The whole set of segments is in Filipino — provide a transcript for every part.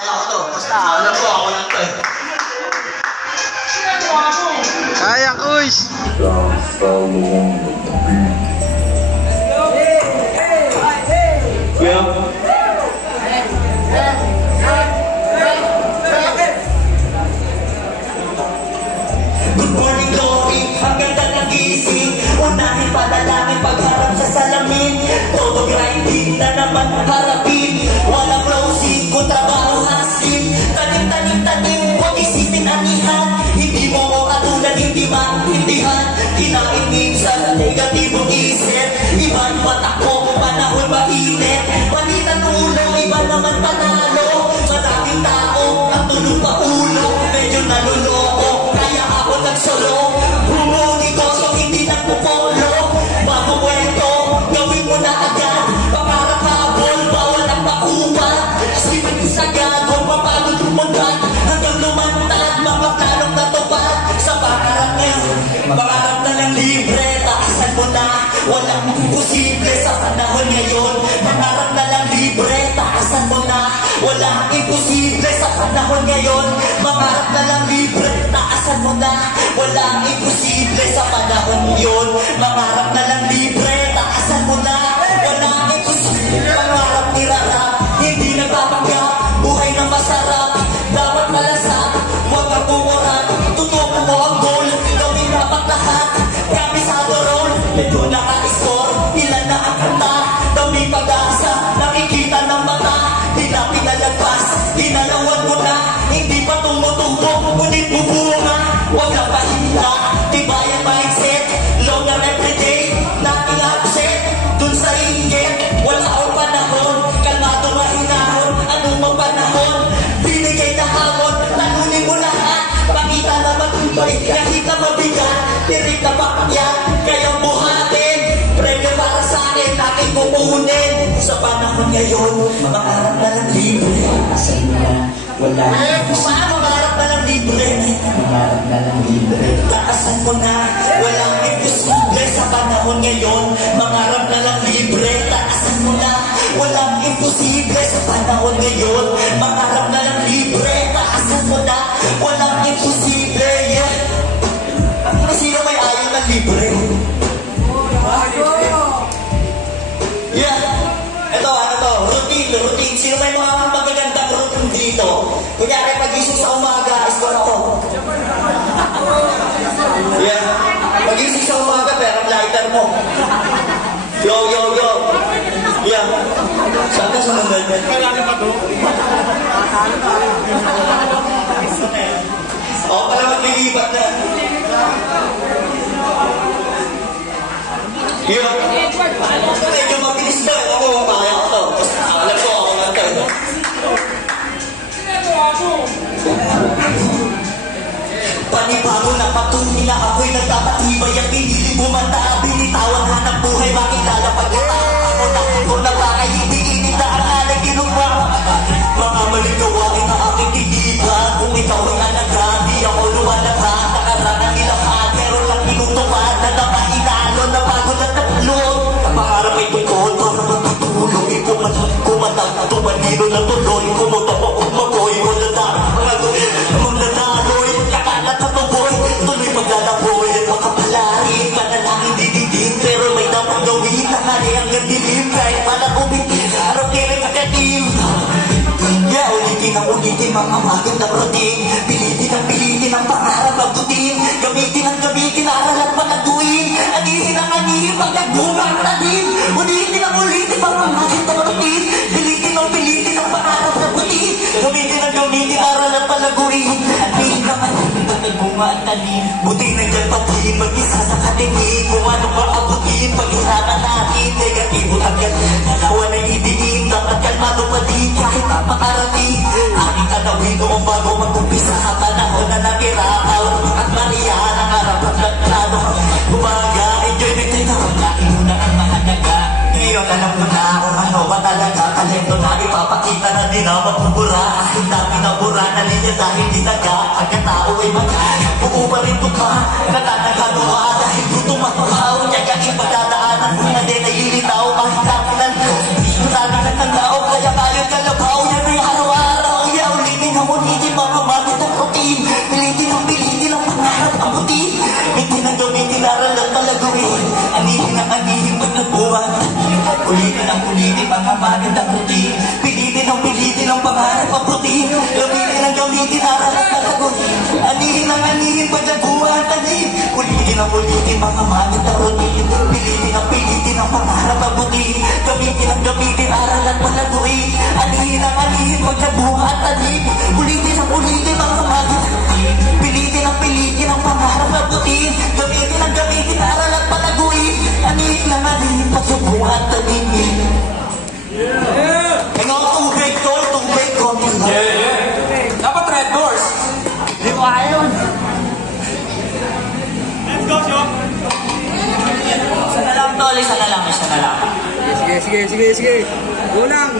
Kaya ko to. Basta alam ko ako lang to eh. Kaya kuys. Good morning, Glory. Ang ganda ng gising. Unahin padalangin pagharap sa salamin. Todo grinding na naman harapin. Walang closing kung trabaho hasin. Tanim, huwag isipin anihan. Hindi mo ko katulad, hindi maintindihan. Kinain minsan, negatibong isip. Ibang mata ko, panahon mainit. Palitan ulo, iba naman panalo. Maraming tao, ang tulong pa ulo. Medyo naluloko, kaya ako nagsolo. Bumuni-goso, hindi nagpupolo. Bago kwento, gawin mo na agad. Pangarap habol, bawal ang makuha. Sipin mo sa gago, mapagod lumundan. Hanggang lumantad, mga planong natupad. Sa pangarap niya, pangarap na ng libre. Taasan mo na, walang imposible sa panahon ngayon. Pangarap na lang libre, taasan mo na. Walang imposible sa panahon ngayon. Pangarap na lang libre, taasan mo na. Walang imposible sa panahon ngayon. Pangarap na lang libre, taasan mo na. Walang imposible. Pangarap nirarap, hindi nagpapanggap. Buhay na masarap, dapat malasap. Huwag kang bumurat, tutuko mo ang goal. Gawin dapat lahat, promisado roll. Medyo naka-score, ilan na ang kanta. Daming pag-asa, nakikita ng mata. Di na pinalagpas, dinalawan mo na. Hindi pa tumutubo, ngunit bubunga. Huwag kang pahinga, tibayan mindset. Long and everyday, nating upset. Dun sa inggit, wala akong panahon. Kalmado mahinahon, anong mga panahon. Binigay na hamon, talunin mo lahat. Pakita na matibay, nakita mabigat. Tirik na pakyan, kayang buhatin. Premyo para sa akin, aking kukunin. Sa panahon ngayon, mangarap na lang libre. Asan mo na, wala. Mangarap na lang libre. Mangarap na lang libre. Taasan mo na, walang imposible sa panahon ngayon. Mangarap na lang libre. Taasan mo na, walang imposible sa panahon ngayon. Mangarap na lang libre. Taasan mo na, walang imposible. Yeah. Sino may ayaw na libre? Yeah. Ito, ano to? Routine. Sino may mga magagandang routine dito? Kunyari, pag-isip sa umaga, score ako. Yeah. Pag-isip sa umaga, pero lighter mo. Yo. Yeah. Saan ka sumunod? Kailangan pa to. Oo, pala maglilipat na. Yeah. Medyo mabilis na. Ako, kaya ko to. Alam ko, ako lang to. Panibago na patunay na ako'y nagpapatibay. Ang pinili bumanda, binitawan hanap buhay. Bakit lalapag ito? Ako nakito na bakay, hindi inita ang alay ginugma. Mga maligawain na aking titigan. Kung ikaw ay alaga, di ako lumalagha. Nakarangan nilang pero lang pinutupad. Na napainalo, napagod at napulog. Pangarap ay tukod, para magtutulog. Kumatang na tumanino na tuloy. Kumutap ako makoy, wala na. Mga nanaloy, kakalat na tuboy. Tuloy paglalaboy, makapalarin. Panalangin dididin, pero may dapat gawin. Nakali hanggang dilim, kahit palang umitin. Araw kailan agadim. Yeah, ulitin mga magod na routine. Pilitin ang pangarap magtutin. Gamitin ang aral at panaguin. Anihin ang anihin, pagkagunga ang talim. Ulitin mga magod na routine. Pilitin ang pangarap na putin. Gamitin aral at panaguin. Anihin ang anihin, pagkagunga ang talim. Buti na dyan patin, mag-isa sa katingin. Kung anong maabutin, paghirapan natin. Negatibo agad, nalawa na idiin. Dapat kalmado pa din, kahit napakarating. Aking tanawin noong bago mag-umpisa. Panahon na nakiraw at Maria, nangarap at nagplano. Bumaga, enjoy nito na. Lain mo na ang mahalaga. Ngayon alam mo na kung ano ba talaga. Talento na ipapakita na di na mapupura. Ang dami na bura na linya dahil di taga. Pagkatao ay magkaya, buo pa rin tuka. Natanaghaluha dahil gusto matuhaw. Yagain padadaanan mo na din ay ilitaw. Kahit kapilan mo, marami na tandao. Kaya kayo kalabaw, yan ay araw-araw. Yaw magandang routine. Pilitin ang pangarap ang puti. Gamitin ang gamitin, aral at palagot. Anihin ang anihin, paglaguan, tanim. Ulitin ang ulitin, mga magandang routine. Pilitin ang pangarap ang puti. Gamitin ang gamitin, aral at palaguin. Anihin ang anihin, paglaguan, tanim. Ulitin ang ulitin, mga magandang routine. Pilitin ang pangarap ang puti. Gamitin ang gamitin, aral at palaguin. Anihin ang anihin, paglaguan, tanim. Ano ang tubig ko? Tubig ko. Dapat red doors. Hindi ko ayaw. Let's go, Joe. Isa na lang, tol. Isa na lang. Sige. Go lang.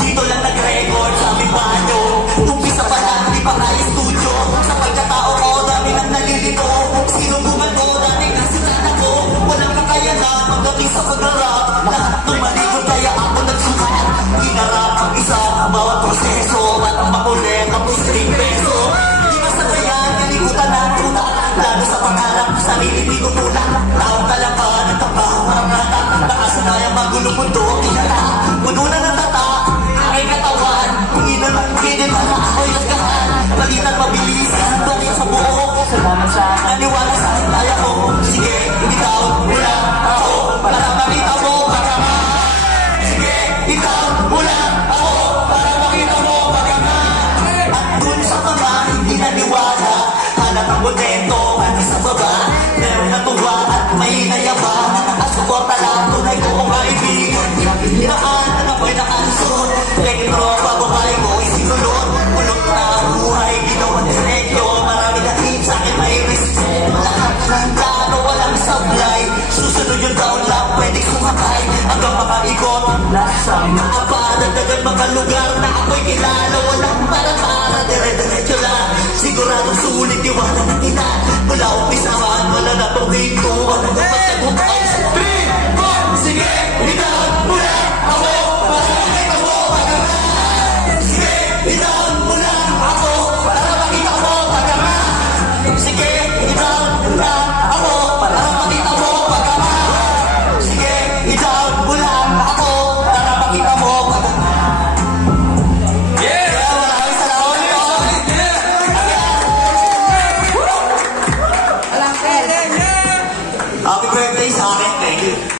Dito lang nag-record sa aming banyo. Umpisa pa lang, di pa tayo studio. Sa pagkatao ko, dami nang nalilito. Sinubukan ko, dami kasunan ako. Walang kakayanan, magaling sa pag-rap. Lahat ng malikot, kaya ako nagsukat. Hinarap ang isa, ang bawat proseso. At ang makulit, ang pusting peso. Di masabayan, nalikutan na tuna. Lalo sa pangarap, sarili di ko tula. Tawag kalaban, at ang bawang nata. Nakasanayang magulong mundo, inata. Puno na ng tata. Ay katawan, hindi na ako'y nagkahan. Balitan mabilisan, balik sa buo. Salamat sa naniwala sa kaya ko. Sige, ikaw, mula ako. Para makita mo, baka nga. Sige, ikaw, mula ako. Para makita mo, baka nga. At dun sa mga hindi naniwala, hanap ang kontento, hati sa baba. Meron na tuwa at may nayabang. At suporta lang, tunay ko kong kaibigan. Hinaan na ako'y nakalusot. Elektro, pababay ko, isinulot. Ulot na buhay, ginawa direkyo. Marami na team sa akin, may respeto. Lahat ng plano, walang sablay. Susunod yung taon lang, pwede kumakay. Hanggang makaikot, nasa mga paradagan mga lugar na ako'y kilala. Walang para, dire-diretso lang. Siguradong sulit, iwanan ng ina. Wala umpisahan, wala na pang dito. Wala na pagkakukay. 3, 4, sige, ikaw, mula ako. Para makita mo, baka nga. Sige, ikaw, mula ako. Para makita mo, baka nga. Sige, ikaw, mula ako. Para makita mo, baka nga. Sige, ikaw, mula ako. Para makita mo, baka nga. Maraming salamat po. Happy birthday sa akin.